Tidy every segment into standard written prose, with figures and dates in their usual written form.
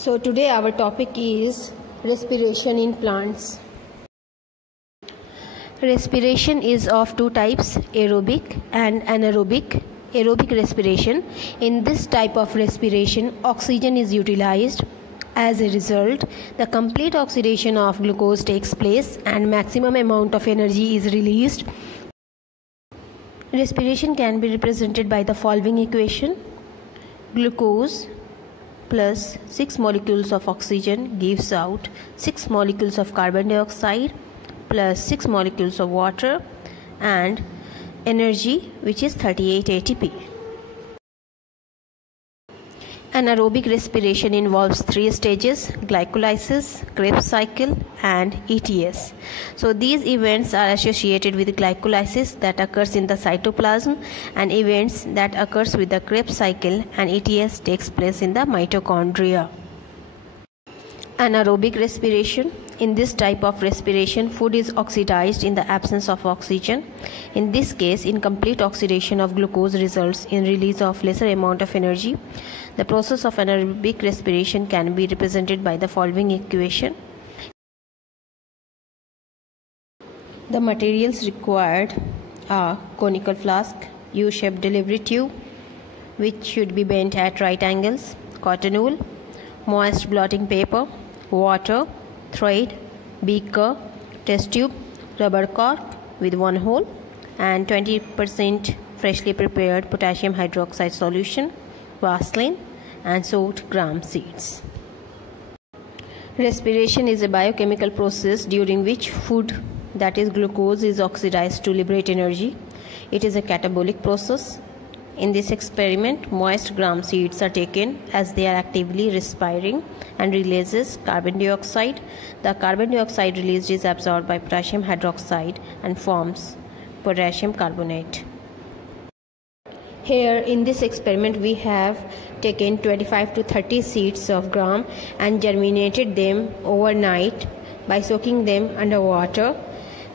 So today our topic is respiration in plants. Respiration is of two types, aerobic and anaerobic. Aerobic respiration. In this type of respiration, oxygen is utilized. As a result, the complete oxidation of glucose takes place and maximum amount of energy is released. Respiration can be represented by the following equation. Glucose plus 6 molecules of oxygen gives out 6 molecules of carbon dioxide plus 6 molecules of water and energy, which is 38 ATP. Anaerobic respiration involves 3 stages: glycolysis, Krebs cycle and ETS. So these events are associated with glycolysis that occurs in the cytoplasm, and events that occurs with the Krebs cycle and ETS takes place in the mitochondria. Anaerobic respiration. In this type of respiration, food is oxidized in the absence of oxygen. In this case, incomplete oxidation of glucose results in release of lesser amount of energy. The process of anaerobic respiration can be represented by the following equation. The materials required are conical flask, U-shaped delivery tube, which should be bent at right angles, cotton wool, moist blotting paper, water, thread, beaker, test tube, rubber cork with 1 hole, and 20% freshly prepared potassium hydroxide solution, Vaseline, and soaked gram seeds. Respiration is a biochemical process during which food, that is glucose, is oxidized to liberate energy. It is a catabolic process. In this experiment, moist gram seeds are taken as they are actively respiring and releases carbon dioxide. The carbon dioxide released is absorbed by potassium hydroxide and forms potassium carbonate. Here in this experiment we have taken 25 to 30 seeds of gram and germinated them overnight by soaking them under water.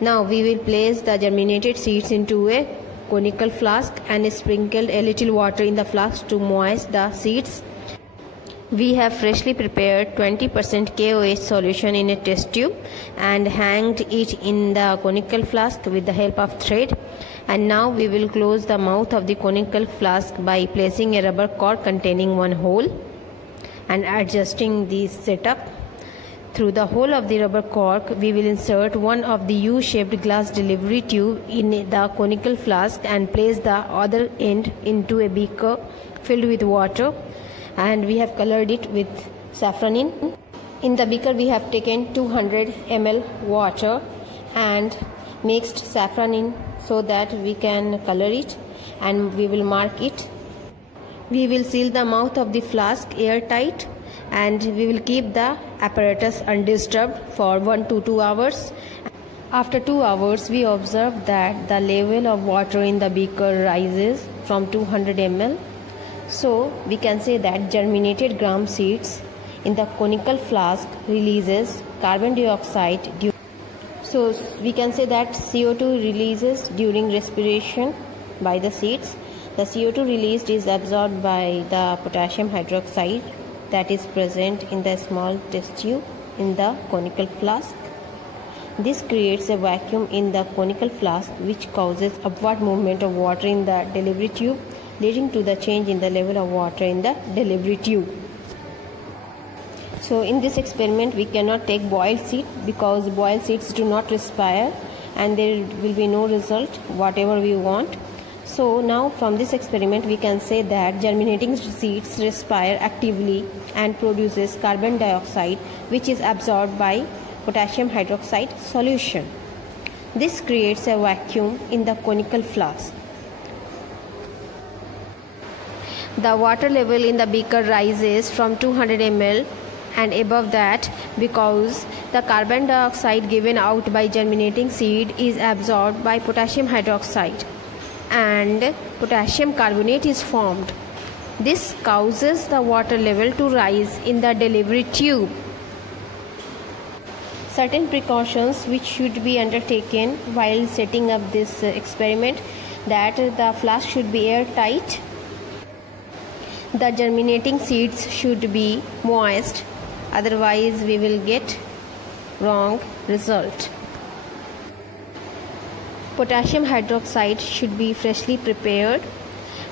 Now we will place the germinated seeds into a conical flask and sprinkled a little water in the flask to moist the seeds. We have freshly prepared 20% KOH solution in a test tube and hanged it in the conical flask with the help of thread. And now we will close the mouth of the conical flask by placing a rubber cork containing 1 hole and adjusting the setup. Through the hole of the rubber cork, we will insert one of the U-shaped glass delivery tube in the conical flask and place the other end into a beaker filled with water, and we have colored it with safranin. In the beaker we have taken 200 ml water and mixed safranin so that we can color it, and we will mark it. We will seal the mouth of the flask airtight and we will keep the apparatus undisturbed for 1 to 2 hours. After 2 hours, we observe that the level of water in the beaker rises from 200 ml. So we can say that germinated gram seeds in the conical flask releases carbon dioxide. So we can say that CO2 releases during respiration by the seeds. The CO2 released is absorbed by the potassium hydroxide that is present in the small test tube in the conical flask. This creates a vacuum in the conical flask which causes upward movement of water in the delivery tube, leading to the change in the level of water in the delivery tube. So in this experiment we cannot take boiled seed because boiled seeds do not respire and there will be no result whatever we want. So now from this experiment we can say that germinating seeds respire actively and produces carbon dioxide which is absorbed by potassium hydroxide solution. This creates a vacuum in the conical flask. The water level in the beaker rises from 200 ml and above that because the carbon dioxide given out by germinating seed is absorbed by potassium hydroxide and potassium carbonate is formed. This causes the water level to rise in the delivery tube. Certain precautions which should be undertaken while setting up this experiment, that the flask should be airtight, the germinating seeds should be moist otherwise we will get wrong result. Potassium hydroxide should be freshly prepared,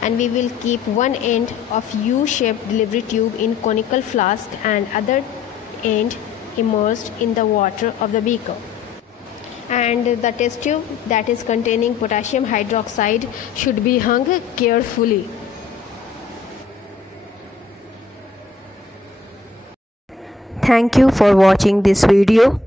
and we will keep one end of U-shaped delivery tube in conical flask and other end immersed in the water of the beaker. And the test tube that is containing potassium hydroxide should be hung carefully. Thank you for watching this video.